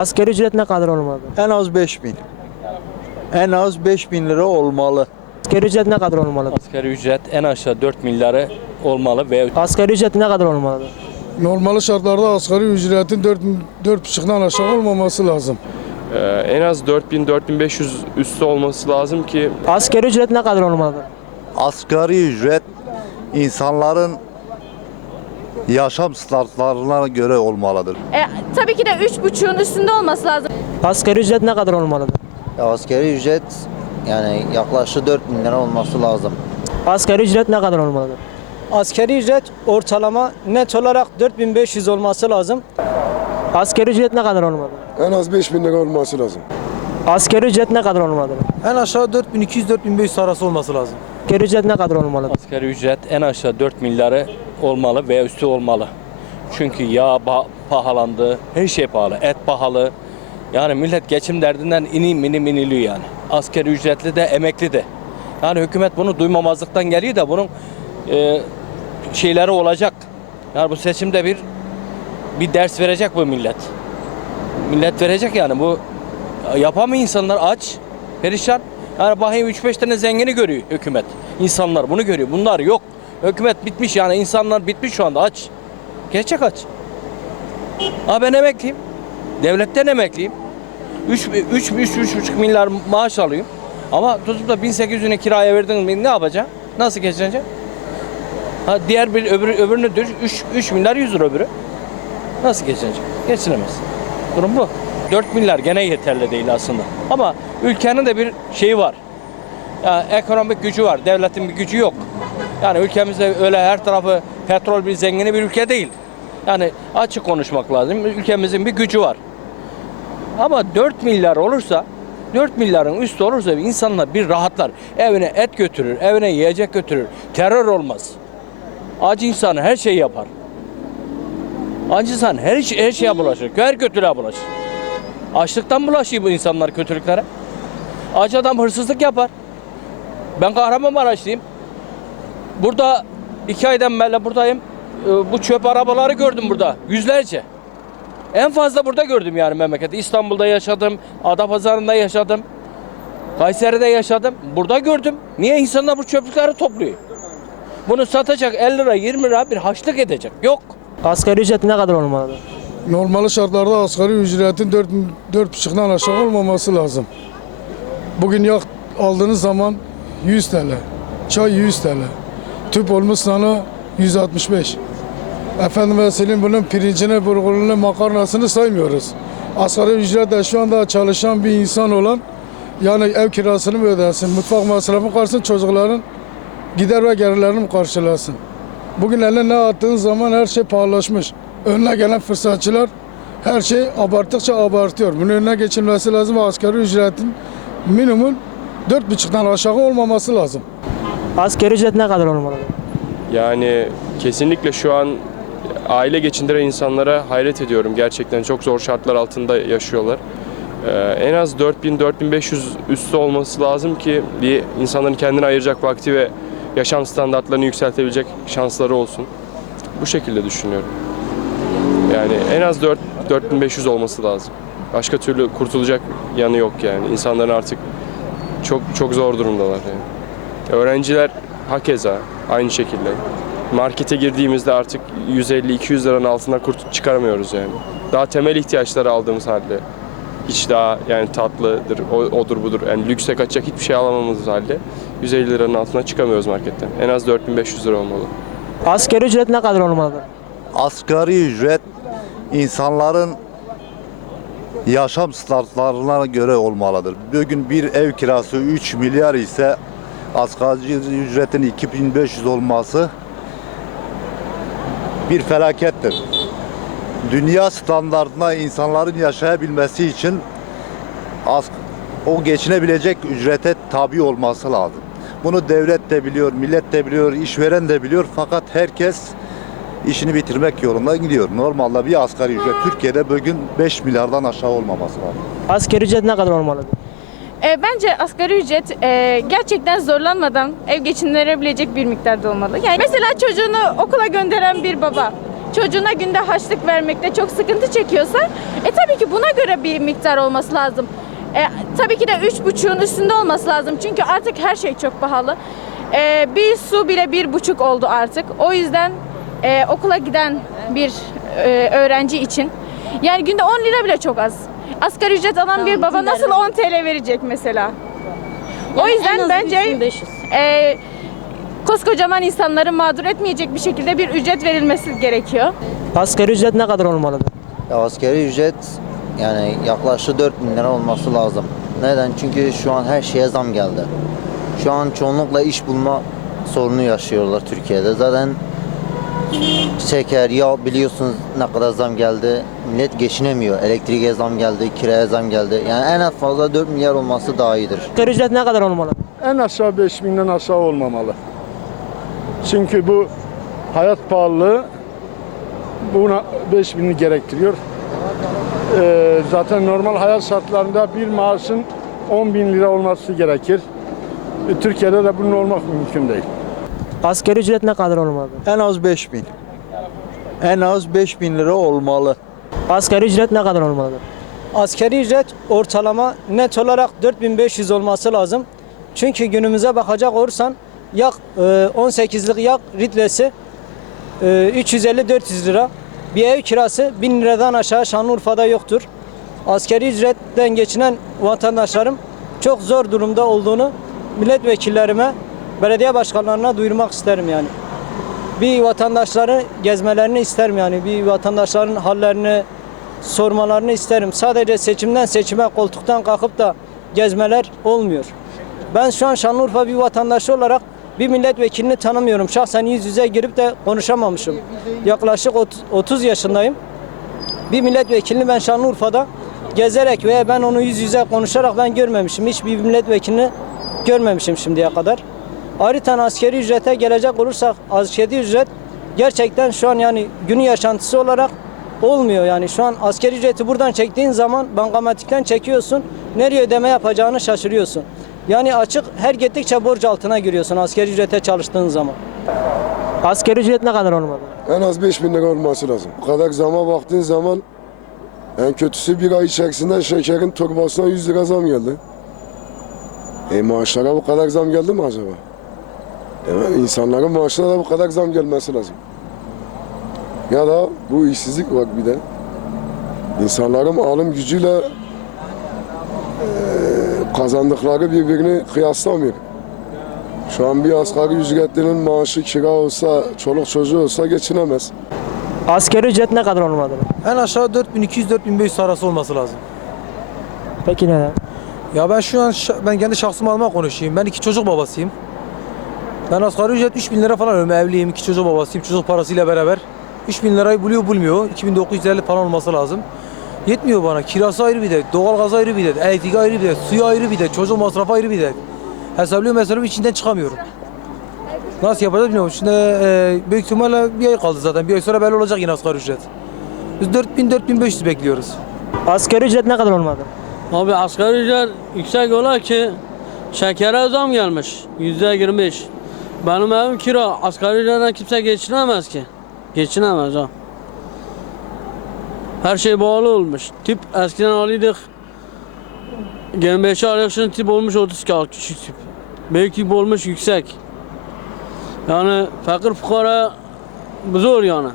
Asgari ücret ne kadar olmalı? En az 5000. En az 5000 lira olmalı. Asgari ücret ne kadar olmalı? Asgari ücret en aşağı 4 milyarı olmalı ve Asgari ücret ne kadar olmalı? Normal şartlarda asgari ücretin 4 4,5'dan aşağı olmaması lazım. Ee, en az 4000-4500 üstü olması lazım ki Asgari ücret ne kadar olmalı? Asgari ücret insanların yaşam standartlarına göre olmalıdır. E, tabii ki de üç buçuğun üstünde olması lazım. Asgari ücret ne kadar olmalı? Ya askeri ücret yani yaklaşık 4 bin lira olması lazım. Asgari ücret ne kadar olmalı? Askeri ücret ortalama net olarak 4500 olması lazım. Asgari ücret ne kadar olmalı? En az 5 bin lira olması lazım. Asgari ücret ne kadar olmalı? En aşağı 4200-4500 arası olması lazım. Asgari ücret ne kadar olmalı? asgari ücret en aşağı 4 milyarı olmalı veya üstü olmalı. Çünkü yağ pahalandı, her şey pahalı, et pahalı. Yani millet geçim derdinden inim inim iniliyor yani. Asgari ücretli de emekli de. Yani hükümet bunu duymamazlıktan geliyor da bunun e, şeyleri olacak. Yani bu seçimde bir bir ders verecek bu millet. Millet verecek yani bu yapamıyor insanlar aç, perişan. Yani bakayım 3-5 tane zengini görüyor hükümet. İnsanlar bunu görüyor. Bunlar yok. Hükümet bitmiş yani insanlar bitmiş şu anda aç. Gerçek aç. Ha ben emekliyim. Devletten emekliyim. 3 3 3 3,5 milyar maaş alıyorum. Ama tutup da 1800'üne kiraya verdin mi ne yapacaksın? Nasıl geçineceksin? Ha diğer bir öbürü öbürünü düş 3 3 milyar 100 lira öbürü. Nasıl geçinecek? Geçinemez. Durum bu. 4 milyar gene yeterli değil aslında. Ama ülkenin de bir şeyi var. Yani ekonomik gücü var. Devletin bir gücü yok. Yani ülkemizde öyle her tarafı petrol bir zengini bir ülke değil. Yani açık konuşmak lazım. Ülkemizin bir gücü var. Ama 4 milyar olursa 4 milyarın üstü olursa insanlar bir rahatlar. Evine et götürür, evine yiyecek götürür. Terör olmaz. Acı insan her şeyi yapar. Acı insan her, şey- her şeye bulaşır. Her kötülüğe bulaşır. Açlıktan bulaşıyor bu insanlar kötülüklere. Acı adam hırsızlık yapar. Ben Kahramanmaraşlıyım. Burada iki aydan beri buradayım. Ee, Bu çöp arabaları gördüm burada. Yüzlerce. En fazla burada gördüm yani memlekette. İstanbul'da yaşadım, Adapazarı'nda yaşadım. Kayseri'de yaşadım. Burada gördüm. Niye insanlar bu çöplükleri topluyor? Bunu satacak 50 lira 20 lira bir haçlık edecek. Yok. Asgari ücret ne kadar olmalı? Normal şartlarda asgari ücretin 4 4,5'dan aşağı olmaması lazım. Bugün yak aldığınız zaman 100 TL, çay 100 TL, tüp olmuş sana 165. Efendim ve söyleyeyim bunun pirincini, bulgurunu, makarnasını saymıyoruz. Asgari ücretle şu anda çalışan bir insan olan yani ev kirasını mı ödesin, mutfak masrafını karşısın, çocukların gider ve gelirlerini mi karşılasın? Bugün eline ne attığın zaman her şey pahalılaşmış. Önüne gelen fırsatçılar her şey abarttıkça abartıyor. Bunun önüne geçilmesi lazım ve asgari ücretin minimum 4,5'tan aşağı olmaması lazım. Asgari ücret ne kadar olmalı? yani kesinlikle şu an aile geçindiren insanlara hayret ediyorum. Gerçekten çok zor şartlar altında yaşıyorlar. Ee, en az 4000-4500 üstü olması lazım ki bir insanların kendine ayıracak vakti ve yaşam standartlarını yükseltebilecek şansları olsun. Bu şekilde düşünüyorum. Yani en az 4 4500 olması lazım. Başka türlü kurtulacak yanı yok yani. İnsanların artık çok çok zor durumdalar yani. Öğrenciler hakeza aynı şekilde. Markete girdiğimizde artık 150-200 liranın altına kurt çıkaramıyoruz yani. Daha temel ihtiyaçları aldığımız halde hiç daha yani tatlıdır, o- odur budur yani lükse kaçacak hiçbir şey alamamız halde 150 liranın altına çıkamıyoruz marketten. En az 4500 lira olmalı. Asgari ücret ne kadar olmalı? Asgari ücret insanların yaşam standartlarına göre olmalıdır. Bugün bir ev kirası 3 milyar ise asgari ücretin 2500 olması bir felakettir. Dünya standartına insanların yaşayabilmesi için az, o geçinebilecek ücrete tabi olması lazım. Bunu devlet de biliyor, millet de biliyor, işveren de biliyor fakat herkes işini bitirmek yolunda gidiyor. Normalde bir asgari ücret Türkiye'de bugün 5 milyardan aşağı olmaması lazım. Asgari ücret ne kadar olmalı? E, bence asgari ücret e, gerçekten zorlanmadan ev geçindirebilecek bir miktarda olmalı. Yani mesela çocuğunu okula gönderen bir baba çocuğuna günde haçlık vermekte çok sıkıntı çekiyorsa e tabii ki buna göre bir miktar olması lazım. E, tabii ki de üç buçuğun üstünde olması lazım çünkü artık her şey çok pahalı. E, bir su bile bir buçuk oldu artık. O yüzden e, okula giden bir e, öğrenci için yani günde 10 lira bile çok az. Asgari ücret alan bir baba nasıl 10 TL verecek mesela? o yüzden bence e, koskocaman insanları mağdur etmeyecek bir şekilde bir ücret verilmesi gerekiyor. Asgari ücret ne kadar olmalıdır? Ya asgari ücret yani yaklaşık 4 bin lira olması lazım. Neden? Çünkü şu an her şeye zam geldi. Şu an çoğunlukla iş bulma sorunu yaşıyorlar Türkiye'de. Zaten şeker, yağ biliyorsunuz ne kadar zam geldi. Millet geçinemiyor. Elektriğe zam geldi, kiraya zam geldi. Yani en az fazla 4 milyar olması daha iyidir. Asgari ücret ne kadar olmalıdır? En aşağı 5 binden aşağı olmamalı. Çünkü bu hayat pahalılığı buna 5 bini gerektiriyor. Ee, zaten normal hayat şartlarında bir maaşın 10 bin lira olması gerekir. Türkiye'de de bunun olmak mümkün değil. Asgari ücret ne kadar olmalıdır? En az 5 bin. En az 5 bin lira olmalı. Asgari ücret ne kadar olmalıdır? Askeri ücret ortalama net olarak 4500 olması lazım. Çünkü günümüze bakacak olursan yak e, 18'lik yak litresi e, 350-400 lira. Bir ev kirası 1000 liradan aşağı Şanlıurfa'da yoktur. Askeri ücretten geçinen vatandaşlarım çok zor durumda olduğunu milletvekillerime, belediye başkanlarına duyurmak isterim yani. Bir vatandaşları gezmelerini isterim yani. Bir vatandaşların hallerini, sormalarını isterim. Sadece seçimden seçime koltuktan kalkıp da gezmeler olmuyor. Ben şu an Şanlıurfa bir vatandaşı olarak bir milletvekilini tanımıyorum. Şahsen yüz yüze girip de konuşamamışım. Yaklaşık ot- 30 yaşındayım. Bir milletvekilini ben Şanlıurfa'da gezerek veya ben onu yüz yüze konuşarak ben görmemişim. Hiçbir milletvekilini görmemişim şimdiye kadar. Ayrıca askeri ücrete gelecek olursak askeri ücret gerçekten şu an yani günü yaşantısı olarak olmuyor yani şu an askeri ücreti buradan çektiğin zaman bankamatikten çekiyorsun nereye ödeme yapacağını şaşırıyorsun. Yani açık her gittikçe borç altına giriyorsun askeri ücrete çalıştığın zaman. Asgari ücret ne kadar olmalıdır? En az 5 bin lira olması lazım. Bu kadar zama baktığın zaman en kötüsü bir ay içerisinde şekerin torbasına 100 lira zam geldi. E maaşlara bu kadar zam geldi mi acaba? Evet, insanların maaşına da bu kadar zam gelmesi lazım. Ya da bu işsizlik var bir de. İnsanların alım gücüyle e, kazandıkları birbirini kıyaslamıyor. Şu an bir asgari ücretlinin maaşı kira olsa, çoluk çocuğu olsa geçinemez. Asgari ücret ne kadar olmalıdır? En aşağı 4200-4500 arası olması lazım. Peki neden? Ya ben şu an ben kendi şahsım adıma konuşayım. Ben iki çocuk babasıyım. Ben asgari ücret 3000 lira falan alıyorum. Evliyim, iki çocuk babasıyım. Çocuk parasıyla beraber. 3000 lirayı buluyor bulmuyor. 2950 falan olması lazım. Yetmiyor bana. Kirası ayrı bir de, doğalgaz ayrı bir de, elektrik ayrı bir de, suyu ayrı bir de, çocuk masrafı ayrı bir de. Hesaplıyorum hesaplıyorum içinden çıkamıyorum. Nasıl yapacağız bilmiyorum. Şimdi e, büyük ihtimalle bir ay kaldı zaten. Bir ay sonra belli olacak yine asgari ücret. Biz 4000-4500 bekliyoruz. Asgari ücret ne kadar olmalıdır? Abi asgari ücret yüksek ola ki şekere zam gelmiş. Yüzde yirmi beş. Benim evim kira. Asgari kimse geçinemez ki. Geçinemez ha. Her şey bağlı olmuş. Tip eskiden alıyorduk. 25'e alıyorduk şimdi tip olmuş 30 kağıt küçük tip. Büyük tip olmuş yüksek. Yani fakir fukara zor yani.